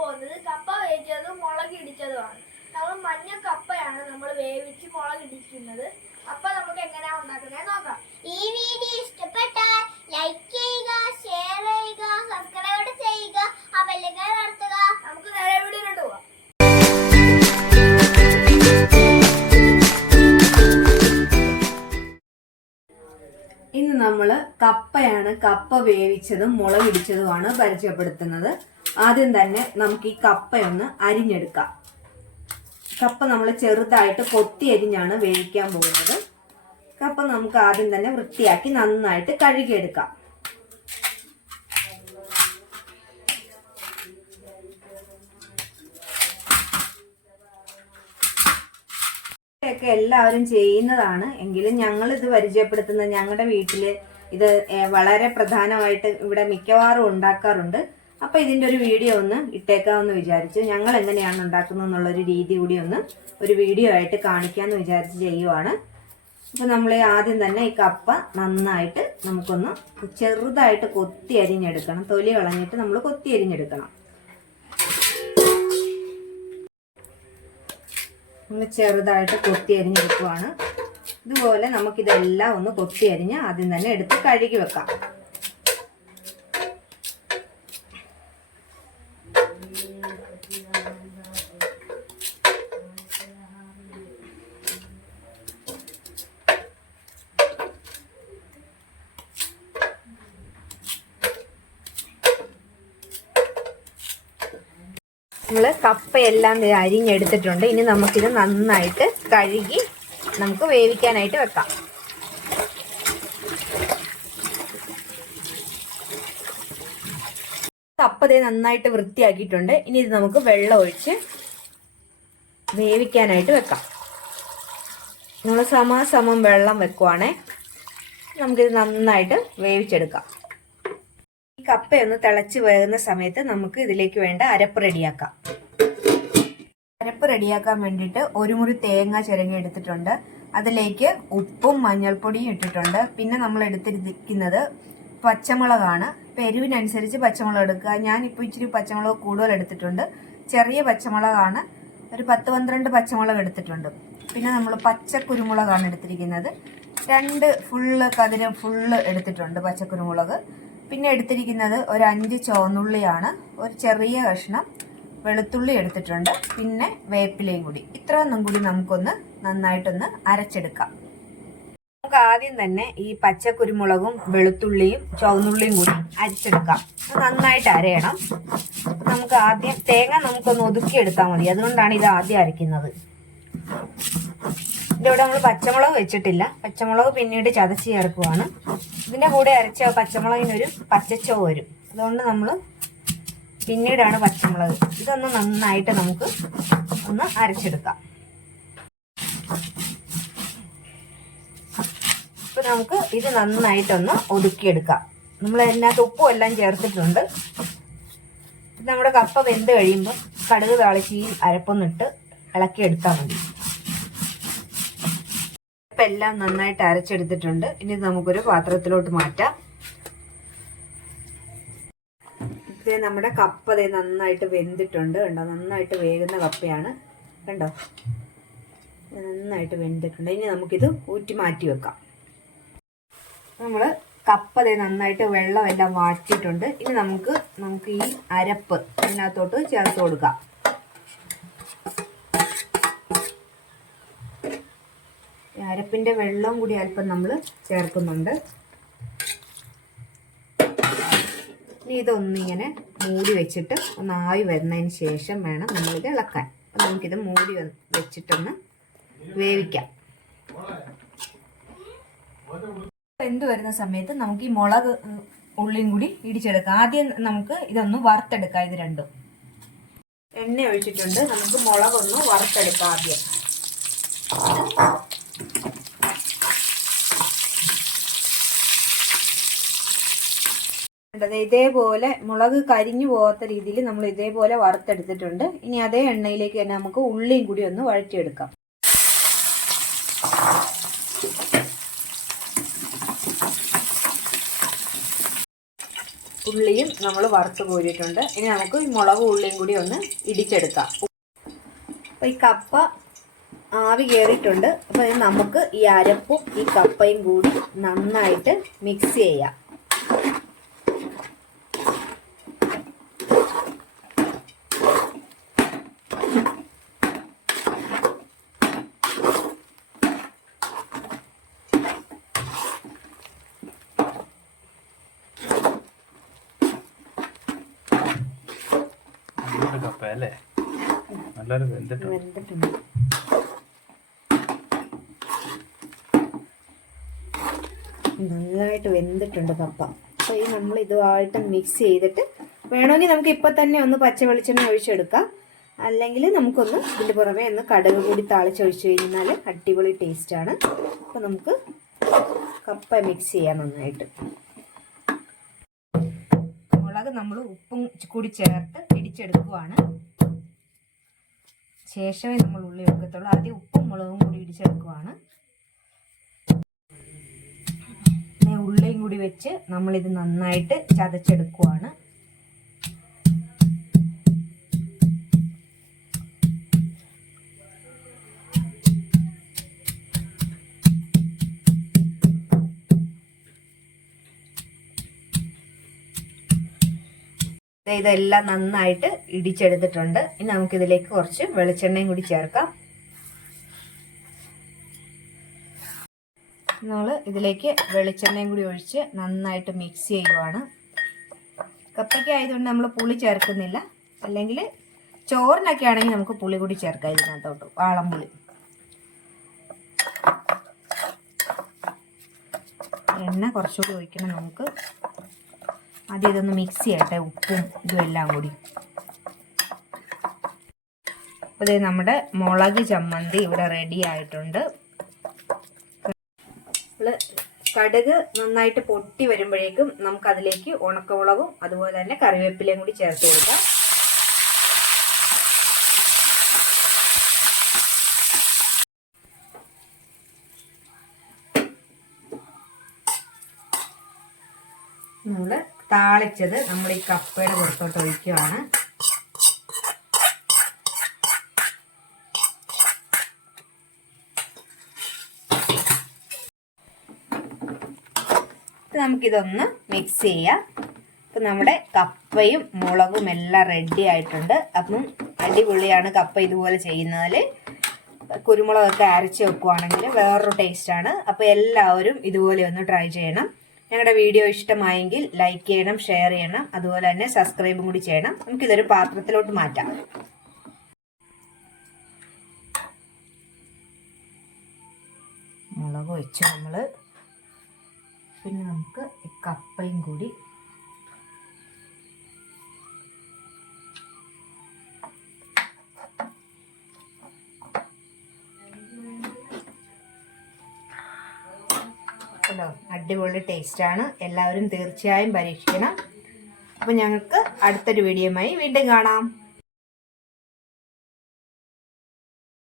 പോകുന്നത് കപ്പ വേവിച്ചതും മുളകിടിച്ചതുമാണ്. നമ്മൾ മഞ്ഞ കപ്പയാണ് നമ്മൾ വേവിച്ച് മുളകിടിക്കുന്നത്. അപ്പൊ നമുക്ക് എങ്ങനെയാണ് ഉണ്ടാക്കുന്നത് നോക്കാം. ഈ വീഡിയോ ഇഷ്ടപ്പെട്ടാൽ ലൈക്ക് ചെയ്യുക, ഷെയർ ചെയ്യുക, സബ്സ്ക്രൈബ് ചെയ്യുക, ആ ബെല്ലൈക്കൺ അമർത്തുക. നമുക്ക് നേരെ വീഡിയോയിലോട്ട് പോകാം. ഇന്ന് നമ്മൾ കപ്പ വേവിച്ചതും മുളകിടിച്ചതുമാണ് പരിചയപ്പെടുത്തുന്നത്. ആദ്യം തന്നെ നമുക്ക് ഈ കപ്പയൊന്ന് അരിഞ്ഞെടുക്കാം. കപ്പ നമ്മൾ ചെറുതായിട്ട് കൊത്തി അരിഞ്ഞാണ് വേവിക്കാൻ പോകുന്നത്. കപ്പ നമുക്ക് ആദ്യം തന്നെ വൃത്തിയാക്കി നന്നായിട്ട് കഴുകിയെടുക്കാം. ഒക്കെ എല്ലാവരും ചെയ്യുന്നതാണ് എങ്കിലും ഞങ്ങൾ ഇത് പരിചയപ്പെടുത്തുന്നത് ഞങ്ങളുടെ വീട്ടില് ഇത് വളരെ പ്രധാനമായിട്ട് ഇവിടെ മിക്കവാറും ഉണ്ടാക്കാറുണ്ട്. അപ്പൊ ഇതിന്റെ ഒരു വീഡിയോ ഒന്ന് ഇട്ടേക്കാമെന്ന് വിചാരിച്ചു. ഞങ്ങൾ എങ്ങനെയാണ് ഉണ്ടാക്കുന്നത് എന്നുള്ളൊരു രീതി കൂടി ഒന്ന് ഒരു വീഡിയോ ആയിട്ട് കാണിക്കാമെന്ന് വിചാരിച്ച് ചെയ്യുവാണ്. അപ്പൊ നമ്മൾ ആദ്യം തന്നെ ഈ കപ്പ നന്നായിട്ട് നമുക്കൊന്ന് ചെറുതായിട്ട് കൊത്തി അരിഞ്ഞെടുക്കണം. തൊലി കളഞ്ഞിട്ട് നമ്മൾ കൊത്തി അരിഞ്ഞെടുക്കണം. നമ്മൾ ചെറുതായിട്ട് കൊത്തി അരിഞ്ഞെടുക്കുവാണ്. ഇതുപോലെ നമുക്കിതെല്ലാം ഒന്ന് കൊത്തി അരിഞ്ഞ് ആദ്യം തന്നെ എടുത്ത് കഴുകി വെക്കാം. നമ്മൾ കപ്പയെല്ലാം അരിഞ്ഞെടുത്തിട്ടുണ്ട്. ഇനി നമുക്കിത് നന്നായിട്ട് കഴുകി നമുക്ക് വേവിക്കാനായിട്ട് വെക്കാം. കപ്പ നന്നായിട്ട് വൃത്തിയാക്കിയിട്ടുണ്ട്. ഇനി ഇത് നമുക്ക് വെള്ളം ഒഴിച്ച് വേവിക്കാനായിട്ട് വെക്കാം. നമ്മൾ സമാസമം വെള്ളം വെക്കുവാണേ. നമുക്കിത് നന്നായിട്ട് വേവിച്ചെടുക്കാം. ഈ കപ്പയൊന്ന് തിളച്ച് വേകുന്ന സമയത്ത് നമുക്ക് ഇതിലേക്ക് വേണ്ട അരപ്പ് റെഡിയാക്കാം. അരപ്പ് റെഡിയാക്കാൻ വേണ്ടിയിട്ട് ഒരു മുറി തേങ്ങ ചിരങ്ങി എടുത്തിട്ടുണ്ട്. അതിലേക്ക് ഉപ്പും മഞ്ഞൾപ്പൊടിയും ഇട്ടിട്ടുണ്ട്. പിന്നെ നമ്മൾ എടുത്തിരിക്കുന്നത് പച്ചമുളകാണ്. എരിവിനനുസരിച്ച് പച്ചമുളക് എടുക്കുക. ഞാനിപ്പോൾ ഇച്ചിരി പച്ചമുളക് കൂടുതൽ എടുത്തിട്ടുണ്ട്. ചെറിയ പച്ചമുളകാണ്. ഒരു 10-12 പച്ചമുളക് എടുത്തിട്ടുണ്ട്. പിന്നെ നമ്മൾ പച്ചക്കുരുമുളകാണ് എടുത്തിരിക്കുന്നത്. 2 ഫുള്ള് കതിര് ഫുള്ള് എടുത്തിട്ടുണ്ട് പച്ചക്കുരുമുളക്. പിന്നെ എടുത്തിരിക്കുന്നത് ഒരു 5 ചുവന്നുള്ളിയാണ്. ഒരു ചെറിയ കഷ്ണം വെളുത്തുള്ളി എടുത്തിട്ടുണ്ട്. പിന്നെ വേപ്പിലയും കൂടി. ഇത്രയൊന്നും കൂടി നമുക്കൊന്ന് നന്നായിട്ടൊന്ന് അരച്ചെടുക്കാം. നമുക്ക് ആദ്യം തന്നെ ഈ പച്ചക്കുരുമുളകും വെളുത്തുള്ളിയും ചുവന്നുള്ളിയും കൂടി അരച്ചെടുക്കാം. നന്നായിട്ട് അരയണം. നമുക്ക് ആദ്യം തേങ്ങ നമുക്കൊന്ന് ഒതുക്കിയെടുത്താൽ മതി. അതുകൊണ്ടാണ് ഇത് ആദ്യം അരയ്ക്കുന്നത്. ഇതിവിടെ നമ്മൾ പച്ചമുളക് വെച്ചിട്ടില്ല. പച്ചമുളക് പിന്നീട് ചതച്ച് ചേർക്കുവാണ്. ഇതിൻ്റെ കൂടെ അരച്ച പച്ചമുളകിനൊരു പച്ചച്ചോ വരും. അതുകൊണ്ട് നമ്മൾ പിന്നീടാണ് പച്ചമുളക്. ഇതൊന്ന് നന്നായിട്ട് നമുക്ക് ഒന്ന് അരച്ചെടുക്കാം. ഇപ്പം നമുക്ക് ഇത് നന്നായിട്ടൊന്ന് ഒതുക്കിയെടുക്കാം. നമ്മൾ അതിനകത്ത് ഉപ്പും എല്ലാം ചേർത്തിട്ടുണ്ട്. നമ്മുടെ കപ്പ വെന്ത് കഴിയുമ്പോൾ കടുക് താളിച്ച് ഈ അരപ്പൊന്നിട്ട് ഇളക്കിയെടുത്താൽ മതി. എല്ലാം നന്നായിട്ട് അരച്ചെടുത്തിട്ടുണ്ട്. ഇനി നമുക്കൊരു പാത്രത്തിലോട്ട് മാറ്റാം. നമ്മുടെ കപ്പ നന്നായിട്ട് വെന്തിട്ടുണ്ട്. കണ്ടോ, നന്നായിട്ട് വേകുന്ന കപ്പയാണ്. കണ്ടോ, നന്നായിട്ട് വെന്തിട്ടുണ്ട്. ഇനി നമുക്കിത് ഊറ്റി മാറ്റി വെക്കാം. നമ്മൾ കപ്പ നന്നായിട്ട് വെള്ളമെല്ലാം വാറ്റിയിട്ടുണ്ട്. ഇനി നമുക്ക് ഈ അരപ്പ് അതിനകത്തോട്ട് ചേർത്ത് കൊടുക്കാം. അരപ്പിന്റെ വെള്ളവും കൂടി അല്പം നമ്മൾ ചേർക്കുന്നുണ്ട്. ഇനി ഇതൊന്നിങ്ങനെ മൂടി വെച്ചിട്ട് ഒന്ന് ആവി വരുന്നതിന് ശേഷം വേണം നമ്മളിത് ഇളക്കാൻ. നമുക്കിത് മൂടി വെച്ചിട്ടൊന്ന് വേവിക്കാം. വെന്ത് വരുന്ന സമയത്ത് നമുക്ക് ഈ മുളക് ഉള്ളിയും കൂടി ഇടിച്ചെടുക്കാം. ആദ്യം നമുക്ക് ഇതൊന്ന് വറുത്തെടുക്കാം. ഇത് രണ്ടും എണ്ണ ഒഴിച്ചിട്ടുണ്ട്. നമുക്ക് മുളകൊന്ന് വറുത്തെടുക്കാം ആദ്യം. ഇതേപോലെ മുളക് കരിഞ്ഞു പോകാത്ത രീതിയിൽ നമ്മൾ ഇതേപോലെ വറുത്തെടുത്തിട്ടുണ്ട്. ഇനി അതേ എണ്ണയിലേക്ക് തന്നെ നമുക്ക് ഉള്ളിയും കൂടി ഒന്ന് വഴറ്റിയെടുക്കാം. ഉള്ളിയും നമ്മൾ വറുത്ത് കോരിയിട്ടുണ്ട്. ഇനി നമുക്ക് ഈ മുളകും ഉള്ളിയും കൂടി ഒന്ന് ഇടിച്ചെടുക്കാം. അപ്പോൾ ഈ കപ്പ ആവി കയറിയിട്ടുണ്ട്. അപ്പോൾ ഇത് നമുക്ക് ഈ അരപ്പും ഈ കപ്പയും കൂടി നന്നായിട്ട് മിക്സ് ചെയ്യാം. കപ്പയല്ലേ നല്ലൊരു വെന്തിട്ടുണ്ട്. നന്നായിട്ട് വെന്തിട്ടുണ്ട് കപ്പ. അപ്പോൾ ഈ നമ്മൾ ഇതുമായിട്ട് മിക്സ് ചെയ്തിട്ട് വേണമെങ്കിൽ നമുക്ക് ഇപ്പം തന്നെ ഒന്ന് പച്ച വെളിച്ചെണ്ണ ഒഴിച്ചെടുക്കാം. അല്ലെങ്കിൽ നമുക്കൊന്ന് ഇതിൻ്റെ പുറമെ ഒന്ന് കടുക് കൂടി താളിച്ചൊഴിച്ച് കഴിഞ്ഞാൽ അടിപൊളി ടേസ്റ്റാണ്. അപ്പോൾ നമുക്ക് കപ്പ മിക്സ് ചെയ്യാം നന്നായിട്ട്. മുളക് നമ്മൾ ഉപ്പും കൂടി ചേർത്ത് ഇടിച്ചെടുക്കുവാണ്. ശേഷമേ നമ്മൾ ഉള്ളി എടുക്കത്തുള്ളൂ. ആദ്യം ഉപ്പും മുളകും കൂടി ഇടിച്ചെടുക്കുവാണ്. ഉള്ളിയും കൂടി വെച്ച് നമ്മളിത് നന്നായിട്ട് ചതച്ചെടുക്കുവാണ്. ഇതെല്ലാം നന്നായിട്ട് ഇടിച്ചെടുത്തിട്ടുണ്ട്. ഇനി നമുക്കിതിലേക്ക് കുറച്ച് വെളിച്ചെണ്ണയും കൂടി ചേർക്കാം. നമ്മൾ ഇതിലേക്ക് വെളിച്ചെണ്ണയും കൂടി ഒഴിച്ച് നന്നായിട്ട് മിക്സ് ചെയ്യുവാണ്. കപ്പയ്ക്ക് ആയതുകൊണ്ട് നമ്മൾ പുളി ചേർക്കുന്നില്ല. അല്ലെങ്കിൽ ചോറിനൊക്കെ ആണെങ്കിൽ നമുക്ക് പുളി കൂടി ചേർക്കാം ഇതിനകത്തോട്ട്, വാളംപുളി. എണ്ണ കുറച്ചുകൂടി ഒഴിക്കണം നമുക്ക്. ആദ്യം ഇതൊന്ന് മിക്സ് ചെയ്യട്ടെ, ഉപ്പും ഇതും എല്ലാം കൂടി. അപ്പോൾ ഇത് നമ്മുടെ മുളക് ചമ്മന്തി ഇവിടെ റെഡി ആയിട്ടുണ്ട്. കടുക് നന്നായിട്ട് പൊട്ടി വരുമ്പോഴേക്കും നമുക്കതിലേക്ക് ഉണക്കമുളകും അതുപോലെ തന്നെ കറിവേപ്പിലയും കൂടി ചേർത്ത് കൊടുക്കാം. നമ്മൾ താളിച്ചത് നമ്മൾ ഈ കപ്പയുടെ പുറത്തോട്ട് ഒഴിക്കുകയാണ്. നമുക്കിതൊന്ന് മിക്സ് ചെയ്യാം. അപ്പം നമ്മുടെ കപ്പയും മുളകും എല്ലാം റെഡി ആയിട്ടുണ്ട്. അപ്പം അടിപൊളിയാണ് കപ്പ ഇതുപോലെ ചെയ്യുന്നതിൽ. കുരുമുളകൊക്കെ അരച്ച് വെക്കുവാണെങ്കിൽ വേറൊരു ടേസ്റ്റാണ്. അപ്പോൾ എല്ലാവരും ഇതുപോലെ ഒന്ന് ട്രൈ ചെയ്യണം. ഞങ്ങളുടെ വീഡിയോ ഇഷ്ടമായെങ്കിൽ ലൈക്ക് ചെയ്യണം, ഷെയർ ചെയ്യണം, അതുപോലെ തന്നെ സബ്സ്ക്രൈബും കൂടി ചെയ്യണം. നമുക്കിതൊരു പാത്രത്തിലോട്ട് മാറ്റാം. മുളക് വെച്ച് നമ്മൾ പിന്നെ നമുക്ക് ഈ കപ്പയും കൂടി അടിപൊളി ടേസ്റ്റാണ്. എല്ലാവരും തീർച്ചയായും പരീക്ഷിക്കണം. അപ്പോൾ ഞങ്ങൾക്ക് അടുത്തൊരു വീഡിയോയുമായി വീണ്ടും കാണാം.